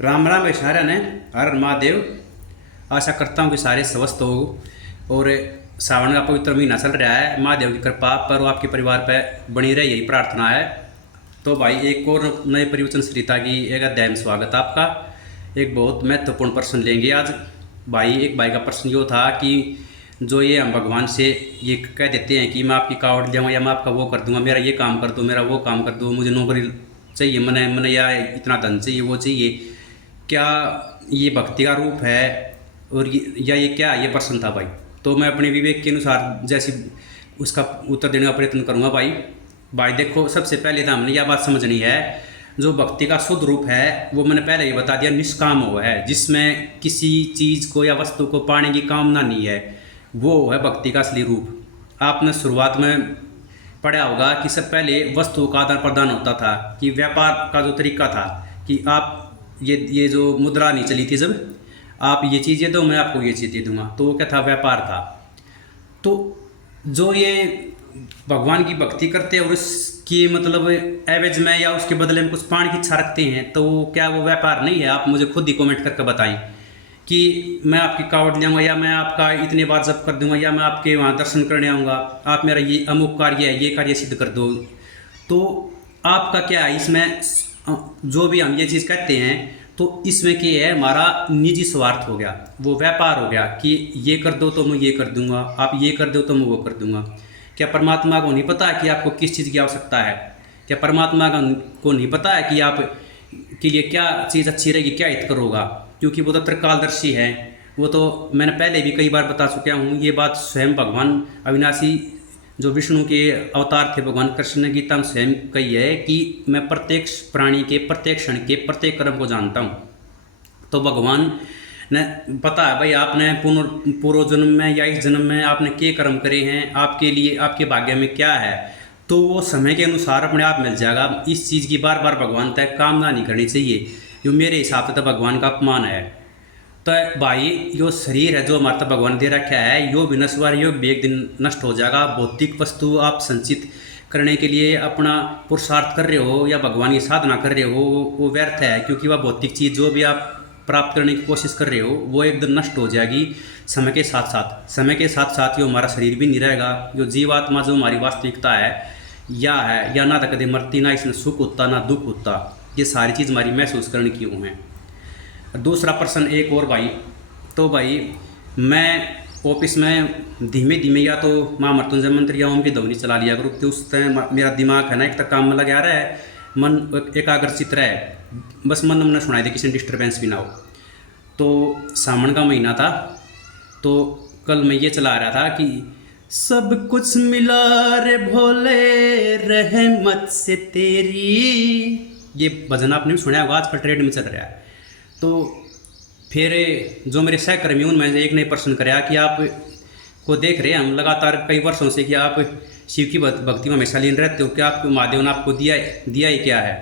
राम राम ऐश्वर्या ने हर महादेव। आशा करता हूँ कि सारे स्वस्थ हो और सावन का पवित्र महीना चल रहा है। महादेव की कृपा पर और आपके परिवार पर बनी रहे, यही प्रार्थना है। तो भाई एक और नए परिवचन सरिता की एक अध्याय में स्वागत है आपका। एक बहुत महत्वपूर्ण प्रश्न लेंगे आज। एक भाई का प्रश्न यो था कि जो ये हम भगवान से ये कह देते हैं कि मैं आपकी कावड़ जाऊँ या मैं आपका वो कर दूंगा, मेरा ये काम कर दो, मेरा वो काम कर दो, मुझे नौकरी चाहिए, मैंने या इतना धन चाहिए, वो चाहिए, क्या ये भक्ति का रूप है और या ये क्या ये प्रश्न था भाई। तो मैं अपने विवेक के अनुसार जैसे उसका उत्तर देने का प्रयत्न करूँगा भाई देखो, सबसे पहले तो हमने यह बात समझनी है, जो भक्ति का शुद्ध रूप है वो मैंने पहले ही बता दिया, निष्काम हो है, जिसमें किसी चीज़ को या वस्तु को पाने की कामना नहीं है, वो है भक्ति का असली रूप। आपने शुरुआत में पढ़ा होगा कि सब पहले वस्तु का आदान प्रदान होता था, कि व्यापार का जो तरीका था कि आप ये जो मुद्रा नहीं चली थी, जब आप ये चीज़ दो मैं आपको ये चीज़ दे दूंगा, तो वो क्या था, व्यापार था। तो जो ये भगवान की भक्ति करते हैं और उसकी मतलब एवज में या उसके बदले में कुछ पाने की इच्छा रखते हैं, तो क्या वो व्यापार नहीं है? आप मुझे खुद ही कमेंट करके बताएं कि मैं आपकी कावड़ लूँगा या मैं आपका इतने बार जप कर दूंगा या मैं आपके वहाँ दर्शन करने आऊँगा, आप मेरा ये अमुक कार्य है, ये कार्य सिद्ध कर दो। तो आपका क्या है इसमें? जो भी हम ये चीज़ कहते हैं तो इसमें क्या है, हमारा निजी स्वार्थ हो गया, वो व्यापार हो गया कि ये कर दो तो मैं ये कर दूंगा, आप ये कर दो तो मैं वो कर दूंगा। क्या परमात्मा को नहीं पता कि आपको किस चीज़ की आवश्यकता है? क्या परमात्मा को नहीं पता है कि आप के लिए क्या चीज़ अच्छी रहेगी, क्या हित करोगा? क्योंकि वो तो त्रिकालदर्शी है। वो तो मैंने पहले भी कई बार बता चुका हूँ, ये बात स्वयं भगवान अविनाशी जो विष्णु के अवतार थे भगवान कृष्ण ने गीता में स्वयं कही है कि मैं प्रत्येक प्राणी के प्रत्येक क्षण के प्रत्येक कर्म को जानता हूँ। तो भगवान ने पता है भाई आपने पूर्व जन्म में या इस जन्म में आपने क्या कर्म करे हैं, आपके लिए आपके भाग्य में क्या है, तो वो समय के अनुसार अपने आप मिल जाएगा। इस चीज़ की बार बार भगवान तक कामना नहीं करनी चाहिए, जो मेरे हिसाब से तो भगवान का अपमान है। तो भाई यो शरीर है जो हमारा भगवान दे रखा है, यो भी नश्वर, यो भी एक दिन नष्ट हो जाएगा। भौतिक वस्तु आप संचित करने के लिए अपना पुरुषार्थ कर रहे हो या भगवान की साधना कर रहे हो, वो व्यर्थ है, क्योंकि वह भौतिक चीज़ जो भी आप प्राप्त करने की कोशिश कर रहे हो वो एक दिन नष्ट हो जाएगी समय के साथ साथ। समय के साथ साथ यो हमारा शरीर भी नहीं रहेगा। जो जीवात्मा जो हमारी वास्तविकता है या ना तो कभी मरती, ना इसमें सुख होता ना दुख होता, ये सारी चीज़ हमारी महसूस करने की हूँ मैं। दूसरा प्रश्न एक और भाई, तो भाई मैं ऑफिस में धीमे धीमे या तो माँ मृत्युंजय मंत्र या ओम की ध्वनि चला लिया करूँ, तो उस टाइम मेरा दिमाग है ना एक तक काम में लगा रहा है, मन एकाग्रचित रहे, बस मन हमने सुनाई दे, किसी ने डिस्टर्बेंस भी ना हो। तो सावन का महीना था, तो कल मैं ये चला रहा था कि सब कुछ मिला रे भोले रहमत से तेरी, ये भजन आपने भी सुना होगा, आजकल ट्रेंड में चल रहा है। तो फिर जो मेरे सहकर्मी उनमें से एक ने प्रश्न कराया कि आप को देख रहे हैं हम लगातार कई वर्षों से कि आप शिव की भक्ति में हमेशा लीन रहते हो, क्या आपको महादेव ने आपको दिया ही क्या है?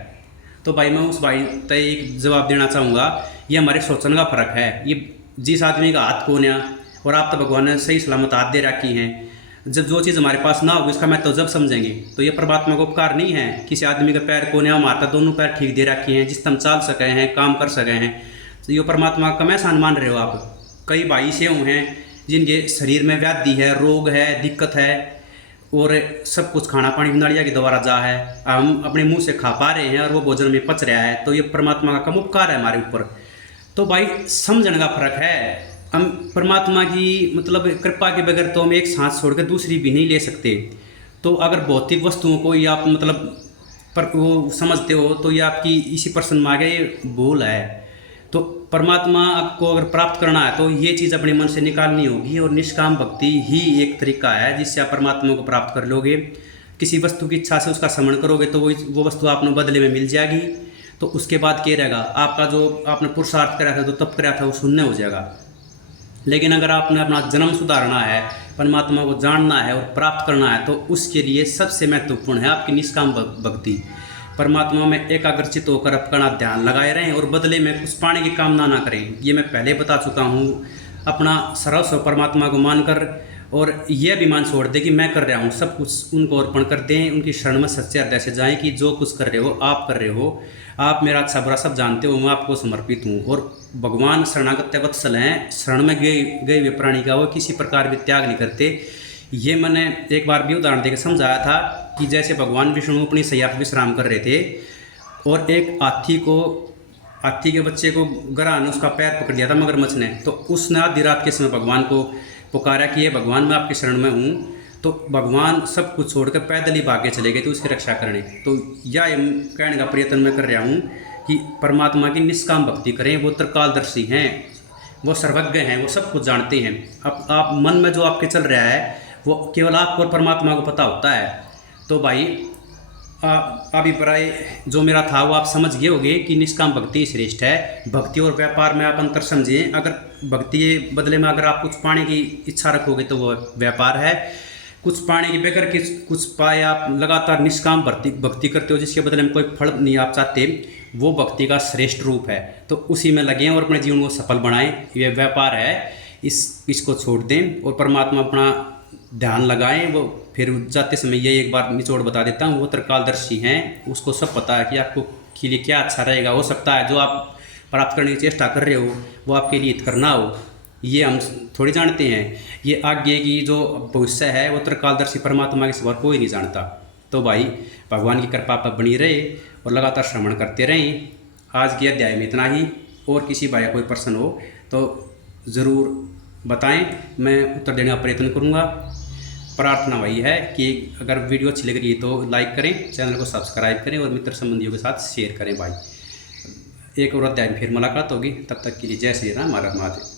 तो भाई मैं उस भाई तय एक जवाब देना चाहूँगा, ये हमारे सोचने का फ़र्क है। ये जिस आदमी का हाथ कौन है, और आप तो भगवान ने सही सलामत हाथ दे रखी हैं, जब जो चीज़ हमारे पास ना होगी उसका मैं तो जब समझेंगे, तो ये परमात्मा को उपकार नहीं है? किसी आदमी का पैर कोने हम आता दोनों पैर ठीक दे रखे हैं, जिस हम चाल सके हैं, काम कर सके हैं, तो ये परमात्मा का एहसान मान रहे हो आप। कई भाई से हैं जिनके शरीर में व्याधि है, रोग है, दिक्कत है, और सब कुछ खाना पानी भी नाड़िया के द्वारा जा है, हम अपने मुँह से खा पा रहे हैं और वो भोजन में पच रहा है, तो ये परमात्मा का कम उपकार है हमारे ऊपर। तो भाई समझने का फ़र्क है। हम परमात्मा की मतलब कृपा के बगैर तो हम एक सांस छोड़ कर दूसरी भी नहीं ले सकते। तो अगर भौतिक वस्तुओं को या आप मतलब पर वो समझते हो, तो ये आपकी इसी प्रश्न में आगे भूल है। तो परमात्मा आपको अगर प्राप्त करना है तो ये चीज़ अपने मन से निकालनी होगी, और निष्काम भक्ति ही एक तरीका है जिससे आप परमात्मा को प्राप्त कर लोगे। किसी वस्तु की इच्छा से उसका समरण करोगे तो वो वस्तु आपने बदले में मिल जाएगी। तो उसके बाद क्या रहेगा, आपका जो आपने पुरुषार्थ करा था, जो तप करा था, वो शून्य हो जाएगा। लेकिन अगर आपने अपना जन्म सुधारना है, परमात्मा को जानना है और प्राप्त करना है, तो उसके लिए सबसे महत्वपूर्ण है आपकी निष्काम भक्ति। परमात्मा में एकाग्रचित होकर अपना ध्यान लगाए रहें और बदले में कुछ पाने की कामना ना करें। ये मैं पहले बता चुका हूँ। अपना सर्वस्व परमात्मा को मानकर और ये अभिमान छोड़ दे कि मैं कर रहा हूँ, सब कुछ उनको अर्पण कर दें, उनकी शरण में सच्चे हृदय से जाएं कि जो कुछ कर रहे हो आप कर रहे हो, आप मेरा अच्छा बुरा सब जानते हो, मैं आपको समर्पित हूँ। और भगवान शरणागत वत्सल हैं, शरण में गए हुए प्राणी का वो किसी प्रकार भी त्याग नहीं करते। ये मैंने एक बार भी उदाहरण देकर समझाया था कि जैसे भगवान विष्णु अपनी सैया पर विश्राम कर रहे थे और एक हाथी के बच्चे को गरा ने उसका पैर पकड़ लिया था मगरमच्छ ने, तो उसने आधी रात के समय भगवान को पुकारा कि ये भगवान मैं आपकी शरण में हूँ, तो भगवान सब कुछ छोड़कर पैदल ही भाग के चले गए थे उसकी रक्षा करने। तो यह कहने का प्रयत्न मैं कर रहा हूँ कि परमात्मा की निष्काम भक्ति करें। वो त्रिकालदर्शी हैं, वो सर्वज्ञ हैं, वो सब कुछ जानते हैं। अब आप मन में जो आपके चल रहा है वो केवल आपको और परमात्मा को पता होता है। तो भाई अभिप्राय जो मेरा था वो आप समझ गए होंगे कि निष्काम भक्ति श्रेष्ठ है। भक्ति और व्यापार में आप अंतर समझें। अगर भक्ति के बदले में अगर आप कुछ पाने की इच्छा रखोगे तो वो व्यापार है। कुछ पाने की बगैर कुछ पाए आप लगातार निष्काम भक्ति करते हो जिसके बदले में कोई फल नहीं आप चाहते, वो भक्ति का श्रेष्ठ रूप है। तो उसी में लगें और अपने जीवन को सफल बनाएं। ये व्यापार है, इसको छोड़ दें और परमात्मा अपना ध्यान लगाएं। वो फिर जाते समय ये एक बार निचोड़ बता देता हूँ, वो त्रिकालदर्शी हैं, उसको सब पता है कि आपको के लिए क्या अच्छा रहेगा। हो सकता है जो आप प्राप्त करने की चेष्टा कर रहे हो वो आपके लिए हित करना हो, ये हम थोड़ी जानते हैं। ये आगे की जो भविष्य है वो त्रिकालदर्शी परमात्मा के सिवा कोई नहीं जानता। तो भाई भगवान की कृपा पर बनी रहे और लगातार श्रवण करते रहें। आज के अध्याय में इतना ही। और किसी भाई कोई प्रश्न हो तो ज़रूर बताएं, मैं उत्तर देने का प्रयत्न करूँगा। प्रार्थना वही है कि अगर वीडियो अच्छी लग रही है तो लाइक करें, चैनल को सब्सक्राइब करें और मित्र संबंधियों के साथ शेयर करें। भाई एक और अध्याय में फिर मुलाकात होगी, तब तक के लिए जय श्री राम, हर हर महादेव।